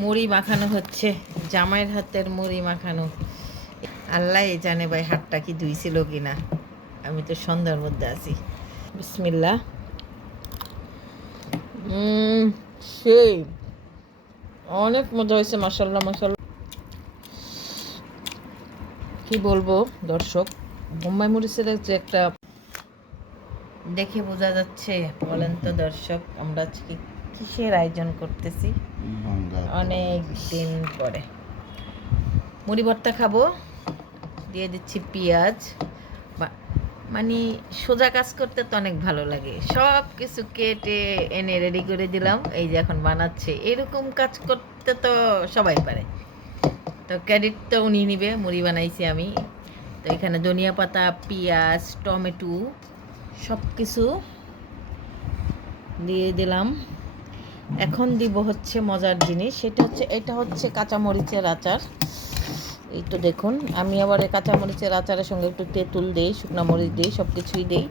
মুড়ি মাখানো হচ্ছে, জামাইয়ের হাতের মুড়ি মাখানো। আল্লাহ জানে ভাই হাতটা কি ধুইছিল কিনা, আমি তো সন্ধ্যার মধ্যে আছি। বিসমিল্লাহ। সেই অনেক মজা হয়েছে, মাশাল্লাহ মাশাল্লাহ। কি বলবো দর্শক, বোম্বাই মরিচের যে একটা দেখে বোঝা যাচ্ছে। বলেন তো দর্শক, আমরা আজকে কিসের আয়োজন করতেছি? অনেক দিন পরে মুড়ি ভর্তা খাবো। দিয়ে দিচ্ছি পেঁয়াজ। মানে সোজা কাজ করতে তো অনেক ভালো লাগে, সব কিছু কেটে এনে রেডি করে দিলাম, এই যে এখন বানাচ্ছে। এরকম কাজ করতে তো সবাই পারে, তো ক্রেডিট তো উনি নিবে। মুড়ি বানাইছি আমি। তো এখানে ধনিয়া পাতা, পেঁয়াজ, টমেটো সব কিছু দিয়ে দিলাম। এখন দিব হচ্ছে মজার জিনিস, এটা হচ্ছে কাঁচামরিচের আচার। এই তো দেখুন, আমি আবার কাঁচামরিচের আচারের সঙ্গে একটু তেঁতুল দিই, শুকনো মরিচ দিই, সব কিছুই দিই।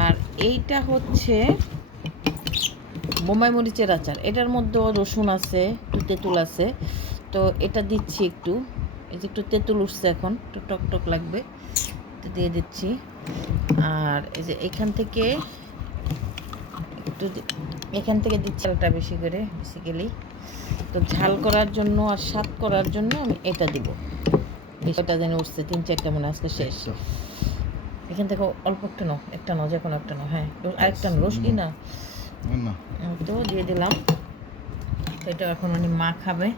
আর এইটা হচ্ছে বোম্বাই মরিচের আচার, এটার মধ্যেও রসুন আছে, একটু তেঁতুল আছে। তো এটা দিচ্ছি একটু, এই যে একটু তেঁতুল উঠছে, এখন একটু টক টক লাগবে, তো দিয়ে দিচ্ছি। আর এই যে এখান থেকে দিচ্ছি চালটা বেশি করে, বেসিক্যালি তো ঝাল করার জন্য আর স্বাদ করার জন্য আমি এটা দিব। বিষয়টা যেন উঠছে 3-4টা মনে আজকে শেষ। এখান থেকে অল্প একটু নাও, একটা নাও, যে কোনো একটা নাও। হ্যাঁ, আরেকটা রসকি না তো দিয়ে দিলাম। তো এটা এখন উনি মা খাবে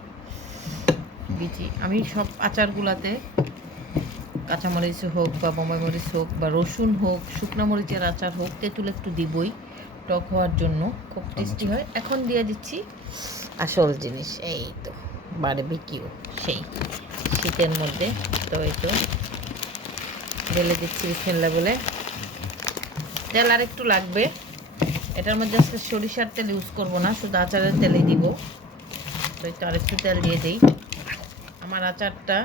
বিচি। আমি সব আচারগুলাতে কাঁচামরিচ হোক বা বোম্বাই মরিচ হোক বা রসুন হোক, শুকনো মরিচের আচার হোক, তেঁতুল একটু দিবই টক হওয়ার জন্য, খুব টেস্টি হয়। এখন দিয়ে দিচ্ছি আসল জিনিস, এই তো বারবিকিউ, সেই শীতের মধ্যে। তো এই তো ঢেলে দিচ্ছি বিসমিল্লাহ বলে। তেল আর একটু লাগবে, এটার মধ্যে আজকে সরিষার তেল ইউজ করব না, শুধু আচারের তেলেই দিব। তো একটু আরেকটু তেল দিয়ে দিই। আমার আচারটা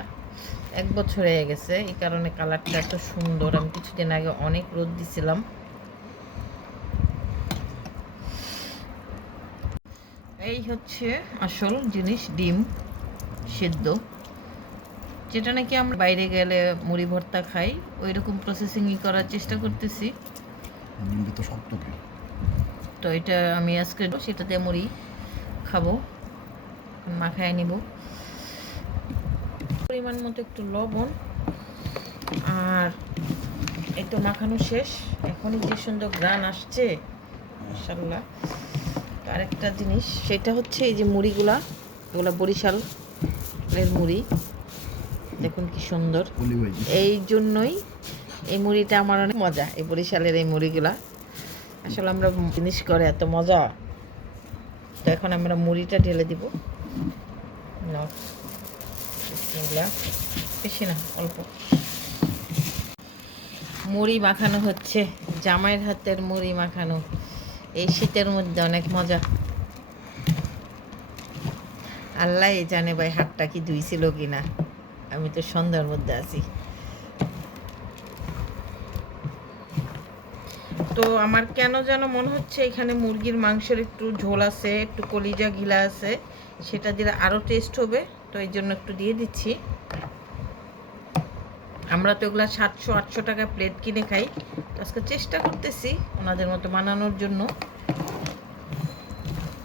1 বছর হয়ে গেছে, এই কারণে কালারটা এত সুন্দর। আমি কিছুদিন আগে অনেক রোদ দিছিলাম। এই হচ্ছে আসল জিনিস, ডিম সেদ্ধ, যেটা নাকি আমরা বাইরে গেলে মুড়ি ভর্তা খাই, ওই রকম প্রসেসিংই করার চেষ্টা করতেছি। তো এটা আমি আজকে সেটা দিয়ে মুড়ি খাবো, মাখায় নিব। পরিমাণ মতো একটু লবণ, আর এই তো মাখানো শেষ। এখনই যে সুন্দর গ্রান আসছে, মাশাআল্লাহ। আরেকটা জিনিস, সেটা হচ্ছে এই যে মুড়িগুলা, এগুলো বরিশালের মুড়ি, দেখুন কি সুন্দর। এই জন্যই এই মুড়িটা আমার অনেক মজা, এই বরিশালের এই মুড়িগুলা। আসলে আমরা জিনিস করে এত মজা। তো এখন আমরা মুড়িটা ঢেলে দিব, বেশি না, অল্প। মুড়ি মাখানো হচ্ছে, জামাইয়ের হাতের মুড়ি মাখানো, এই শীতের মধ্যে অনেক মজা। আল্লাহ জানে ভাই হাতটা কি ধুইছিল কিনা, আমি তো সন্ধ্যার মধ্যে আছি। তো আমার কেন যেন মনে হচ্ছে এখানে মুরগির মাংসের একটু ঝোল আছে, একটু কলিজা গিলা আছে, সেটা দিলে আরও টেস্ট হবে। তো এই জন্য একটু দিয়ে দিচ্ছি। আমরা তো এগুলো 700-800 টাকা প্লেট কিনে খাই, তো আজকে চেষ্টা করতেছি ওনাদের মতো বানানোর জন্য।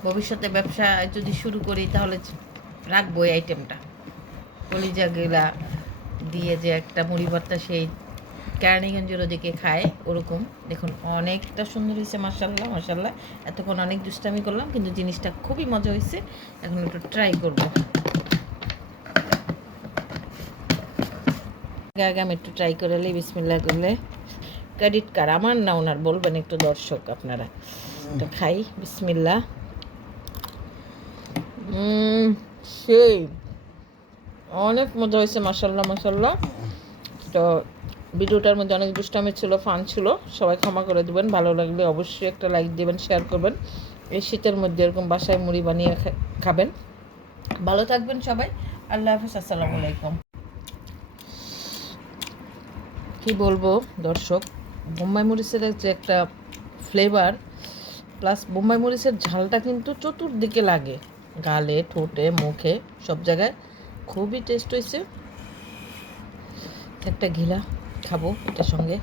ভবিষ্যতে ব্যবসা যদি শুরু করি তাহলে রাখবো এই আইটেমটা, কলিজা গিলা দিয়ে যে একটা মুড়ি ভর্তা, সেই কেরানীগঞ্জের ওদিকে খায় ওরকম। দেখুন অনেকটা সুন্দর হয়েছে, মাশাআল্লাহ মাশাআল্লাহ। এতক্ষণ অনেক দুষ্টামি করলাম, কিন্তু জিনিসটা খুবই মজা হয়েছে। এখন একটু ট্রাই করবো। আগে আমি একটু ট্রাই করে নিই, বিসমিল্লাহ করলে। ক্রেডিট কার্ড আমার না ওনার, বলবেন একটু দর্শক আপনারা। তো খাই, বিসমিল্লাহ। সেই অনেক মজা হয়েছে, মাশাআল্লাহ মাশাআল্লাহ। তো ভিডিওটার মধ্যে অনেক দুষ্টামি ছিল, ফান ছিল, সবাই ক্ষমা করে দেবেন। ভালো লাগলে অবশ্যই একটা লাইক দেবেন, শেয়ার করবেন। এই শীতের মধ্যে এরকম বাসায় মুড়ি বানিয়ে খাবেন। ভালো থাকবেন সবাই, আল্লাহ হাফিজ, আসসালামু আলাইকুম। কি বলবো দর্শক, বোম্বাই মরিচের যে একটা ফ্লেভার, প্লাস বোম্বাই মরিচের ঝালটা কিন্তু চতুর্দিকে লাগে। গালে, ঠোঁটে, মুখে সব জায়গায় খুবই টেস্ট হয়েছে। একটা ঘিলা খাবো এটার সঙ্গে।